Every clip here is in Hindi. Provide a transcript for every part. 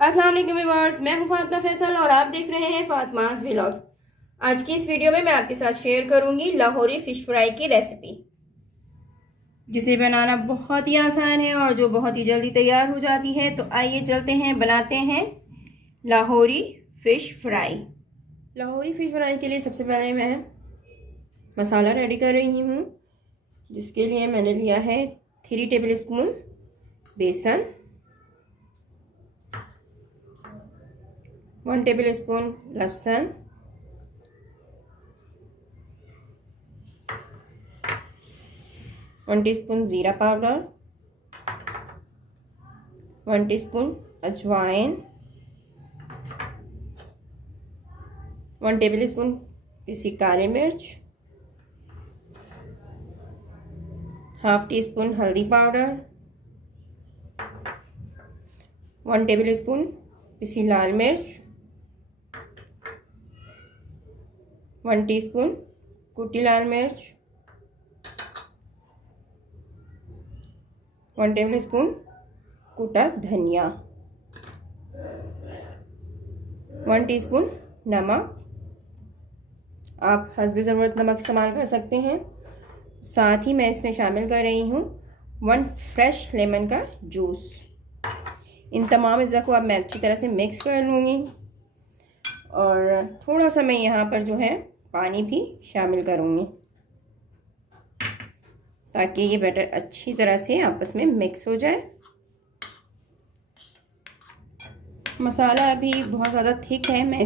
अस्सलाम वालेकुम व्यूअर्स, मैं हूं फातिमा फैसल और आप देख रहे हैं फातिमास व्लॉग्स। आज की इस वीडियो में मैं आपके साथ शेयर करूंगी लाहौरी फ़िश फ्राई की रेसिपी, जिसे बनाना बहुत ही आसान है और जो बहुत ही जल्दी तैयार हो जाती है। तो आइए चलते हैं, बनाते हैं Lahori fish fry. Lahori fish fry के लिए सबसे पहले मैं मसाला रेडी कर रही हूँ, जिसके लिए मैंने लिया है 3 टेबल स्पून बेसन, 1 टेबल स्पून लहसुन, 1 टीस्पून जीरा पाउडर, 1 टीस्पून अजवाइन, 1 टेबल स्पून पिसी काली मिर्च, हाफ टी स्पून हल्दी पाउडर, 1 टेबल स्पून पिसी लाल मिर्च, 1 टीस्पून कुटी लाल मिर्च, 1 टेबल स्पून कुटा धनिया, 1 टीस्पून नमक। आप हस्बे ज़रूरत नमक इस्तेमाल कर सकते हैं। साथ ही मैं इसमें शामिल कर रही हूँ 1 फ्रेश लेमन का जूस। इन तमाम अज़्ज़ा को अब मैं अच्छी तरह से मिक्स कर लूँगी और थोड़ा सा मैं यहाँ पर जो है पानी भी शामिल करूँगी, ताकि ये बैटर अच्छी तरह से आपस में मिक्स हो जाए। मसाला अभी बहुत ज़्यादा थिक है, मैं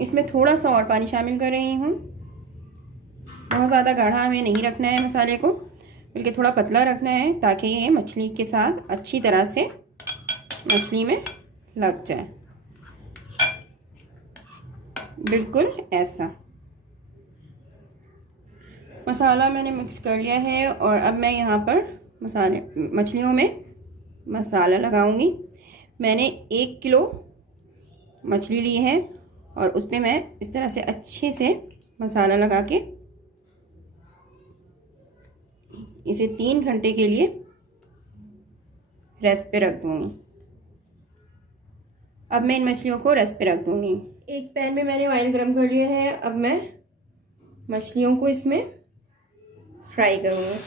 इसमें थोड़ा सा और पानी शामिल कर रही हूँ। बहुत ज़्यादा गाढ़ा हमें नहीं रखना है मसाले को, बल्कि थोड़ा पतला रखना है, ताकि ये मछली के साथ अच्छी तरह से मछली में लग जाए। बिल्कुल ऐसा मसाला मैंने मिक्स कर लिया है और अब मैं यहाँ पर मछलियों में मसाला लगाऊंगी। मैंने 1 किलो मछली ली है और उस पर मैं इस तरह से अच्छे से मसाला लगा के इसे 3 घंटे के लिए रेस्ट पे रख दूँगी। अब मैं इन मछलियों को रेस्ट पे रख दूँगी। एक पैन में मैंने ऑयल गरम कर लिया है। अब मैं मछलियों को इसमें फ्राई करूँगी।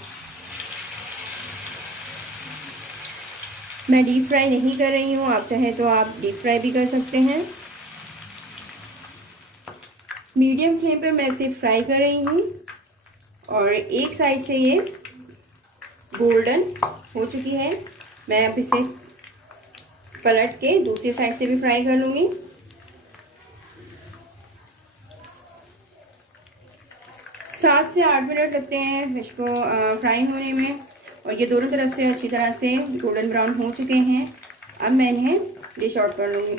मैं डीप फ्राई नहीं कर रही हूँ, आप चाहे तो आप डीप फ्राई भी कर सकते हैं। मीडियम फ्लेम पर मैं इसे फ्राई कर रही हूँ और एक साइड से ये गोल्डन हो चुकी है। मैं अब इसे पलट के दूसरी साइड से भी फ्राई कर लूँगी। सात से 8 मिनट लगते हैं फिश को फ्राई होने में और ये दोनों तरफ से अच्छी तरह से गोल्डन ब्राउन हो चुके हैं। अब मैं इन्हें डिश आउट कर लूँगी।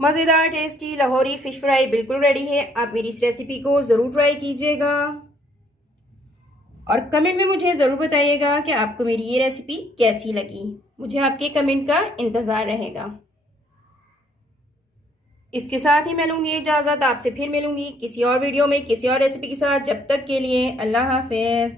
मज़ेदार टेस्टी लाहौरी फ़िश फ्राई बिल्कुल रेडी है। आप मेरी इस रेसिपी को ज़रूर ट्राई कीजिएगा और कमेंट में मुझे ज़रूर बताइएगा कि आपको मेरी ये रेसिपी कैसी लगी। मुझे आपके कमेंट का इंतज़ार रहेगा। इसके साथ ही मैं लूँगी इजाज़त। आपसे फिर मिलूँगी किसी और वीडियो में किसी और रेसिपी के साथ। जब तक के लिए अल्लाह हाफ़िज़।